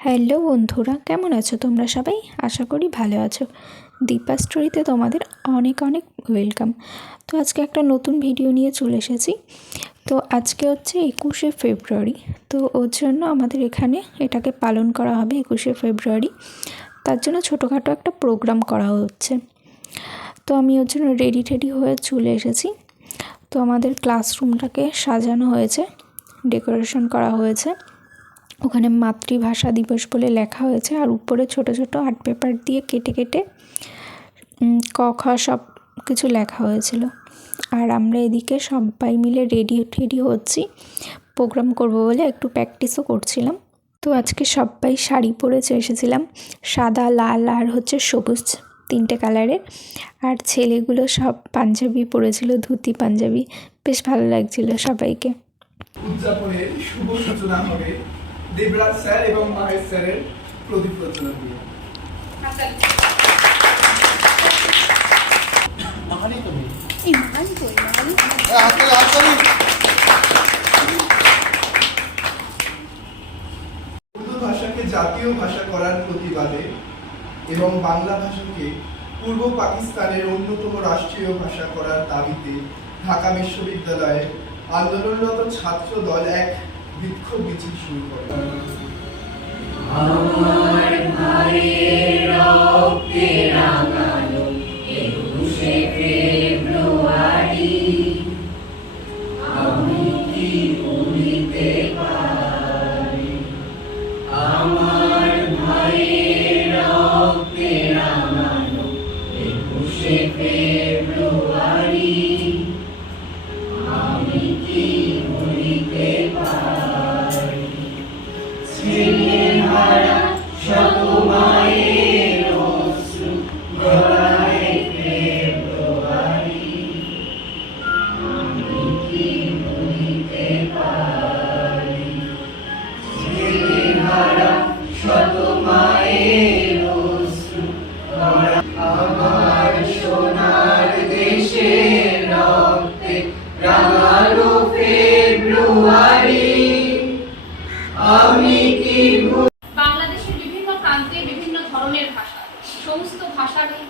Hello বন্ধুরা, কেমন আছো তোমরা সবাই? আশা করি ভালো আছো। দীপা স্টোরিতে তোমাদের অনেক অনেক ওয়েলকাম। তো আজকে একটা নতুন ভিডিও নিয়ে চলে এসেছি। তো আজকে হচ্ছে 21শে ফেব্রুয়ারি। তো ওর জন্য আমাদের এখানে এটাকে পালন করা হবে 21শে ফেব্রুয়ারি। তার জন্য ছোটোখাটো একটা প্রোগ্রাম করা হচ্ছে। তো আমি ওর জন্য রেডি হয়ে চলে এসেছি। তো আমাদের ক্লাসরুমটাকে সাজানো হয়েছে, ডেকোরেশন করা হয়েছে। ওখানে মাতৃভাষা দিবস বলে লেখা হয়েছে, আর উপরে ছোট ছোট আর্ট পেপার দিয়ে কেটে কেটে ক খ সব কিছু লেখা হয়েছিল। আর আমরা এদিকে সবাই মিলে রেডি হচ্ছি, প্রোগ্রাম করব বলে একটু প্র্যাকটিসও করছিলাম। তো আজকে সবাই শাড়ি পরে এসেছিলাম, সাদা, লাল আর হচ্ছে সবুজ, 3টে কালারের। আর ছেলেগুলো সব পাঞ্জাবি পরেছিল, ধুতি পাঞ্জাবি। বেশ ভালো লাগছিল সবাইকে। উদযাপনের শুভ সূচনা হবে দেবরাজ স্যার এবং মাহেশ স্যারের প্রদীপ প্রজ্বলন দিয়ে। উর্দু ভাষাকে জাতীয় ভাষা করার প্রতিবাদে এবং বাংলা ভাষাকে পূর্ব পাকিস্তানের অন্যতম রাষ্ট্রীয় ভাষা করার দাবিতে ঢাকা বিশ্ববিদ্যালয়ে আন্দোলনরত ছাত্র দল এক বিক্ষোভ মিছিল শুরু করে। আমার ভাইয়ের রক্তে রাঙানো 21শে ফেব্রুয়ারি আমি কি ভুলিতে পারি। আমার ভাইয়ের রক্তে রাঙানো 21শে ফেব্রুয়ারি আমি কি ভুলিতে পারি। ছেলেহারা শত মায়ের অশ্রু গড়ায় ফেব্রুয়ারি আমি কি ভুলিতে পারি। ছেলেহারা শত মায়ের অশ্রু গড়ায় আমার সোনার দেশের রক্তে রাঙালো ফেব্রুয়ারি আমি কি। বাংলাদেশের বিভিন্ন প্রান্তে বিভিন্ন ধরনের ভাষা, সমস্ত ভাষারই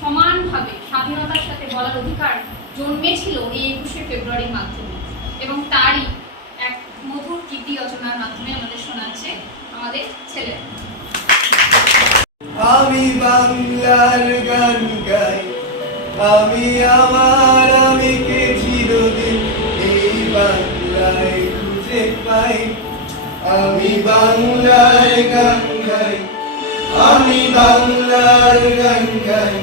সমানভাবে স্বাধীনতার সাথে বলার অধিকার জন্মেছিল এই 21শে ফেব্রুয়ারির মাধ্যমে, এবং তারই এক মধুর কীর্তি রচনার মাধ্যমে আমাদের শোনাচ্ছে আমাদের ছেলে। আমি বাংলার গান গাই, আমি আমার আমিকে চিরদিন এই বাংলায় খুঁজে পাই। আমি বাংলার গান গাই, আমি বাংলার গান গাই,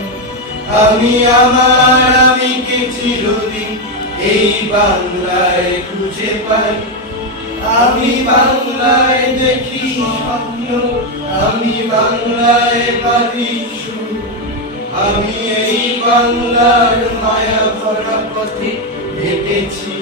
আমি আমার আমিকে চিরদিন এই বাংলায় খুঁজে পাই। আমি বাংলায় দেখি স্বপ্ন, আমি বাংলায় বাঁধি সুর, আমি এই বাংলার মায়া ভরা পথে হেঁটেছি।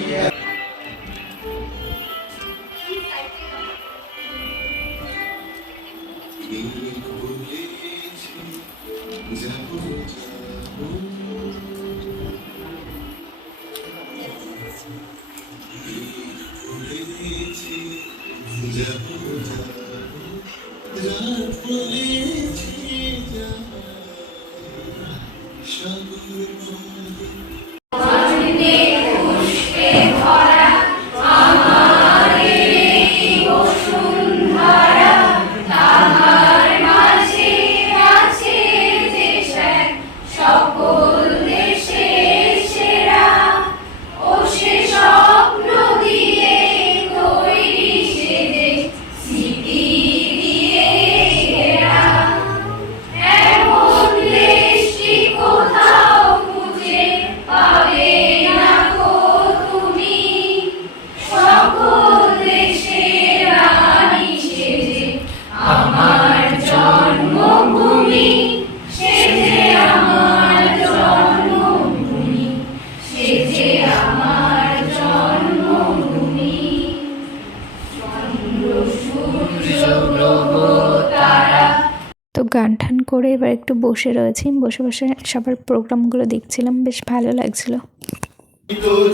তো গান ঠান করে এবার একটু বসে রয়েছি, বসে বসে সবার প্রোগ্রামগুলো দেখছিলাম, বেশ ভালো লাগছিল।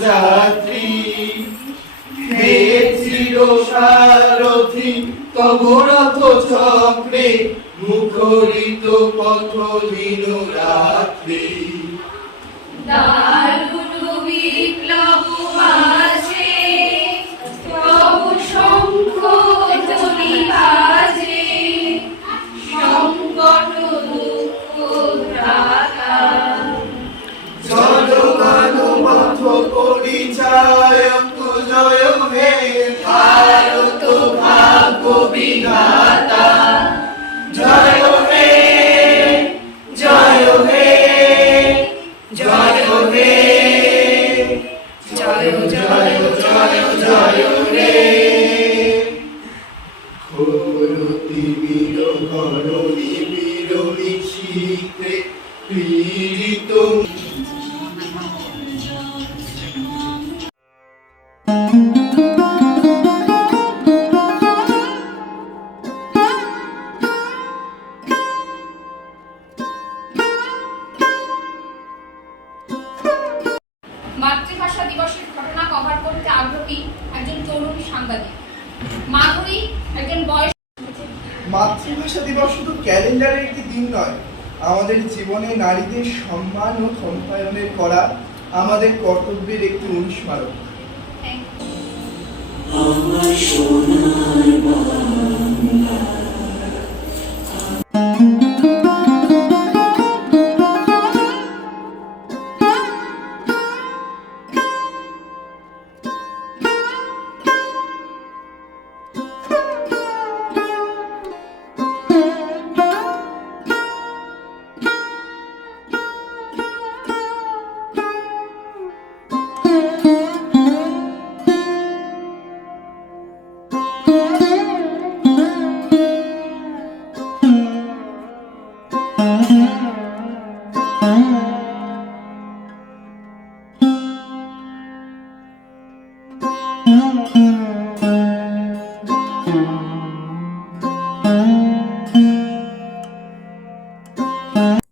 যাত্রী পেয়েছি চিরসারথি তব রথ চক্রে মুখরিত পথ দিন রাত্রি। দারুণ বিপ্লব মাঝে তবু শঙ্খ ধ্বনি বাজে, সংকট দুঃখ ত্রাতা। জনগণ পথ পরিচায়ক জয় হে ভারত ভাগ্য বিধাতা। জয় হে জয় হে জয় হে জয় জয় জয় জয় হে। খরতি বীর করণি বীর নিশীতে পীড়িত। মাতৃভাষা দিবসের ঘটনা কভার করতে আগ্রহী একজন তরুণ সাংবাদিক। মাধুরী একজন বয়স। মাতৃভাষা দিবস শুধু ক্যালেন্ডারের একটি দিন নয়, আমাদের জীবনে নারীদের সম্মান ও ক্ষমতায়নের করা আমাদের কর্তব্যের একটি অনুস্মারক। আমার সোনার বাংলা।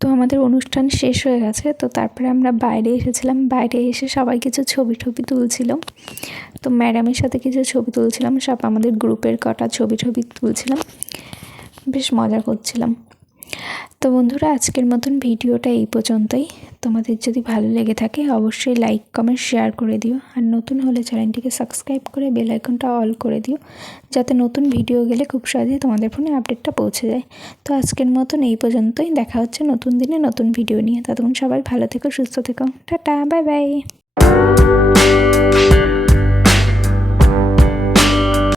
তো আমাদের অনুষ্ঠান শেষ হয়ে গেছে, তো তারপরে আমরা বাইরে এসেছিলাম। বাইরে এসে সবাই কিছু ছবি তুলছিল। তো ম্যাডামের সাথে কিছু ছবি তুলছিলাম, সব আমাদের গ্রুপের কটা ছবি তুলছিলাম, বেশ মজা করছিলাম। তো বন্ধুরা, আজকের মতন ভিডিওটা এই পর্যন্তই। তোমাদের যদি ভালো লেগে থাকে অবশ্যই লাইক কমেন্ট শেয়ার করে দিও, আর নতুন হলে চ্যানেলটিকে সাবস্ক্রাইব করে বেল আইকনটা অল করে দিও, যাতে নতুন ভিডিও গেলে খুব সহজেই তোমাদের ফোনে আপডেটটা পৌঁছে যায়। তো আজকের মতন এই পর্যন্তই, দেখা হচ্ছে নতুন দিনে নতুন ভিডিও নিয়ে। ততক্ষণ সবাই ভালো থেকো, সুস্থ থেকো, টাটা, বাই বাই।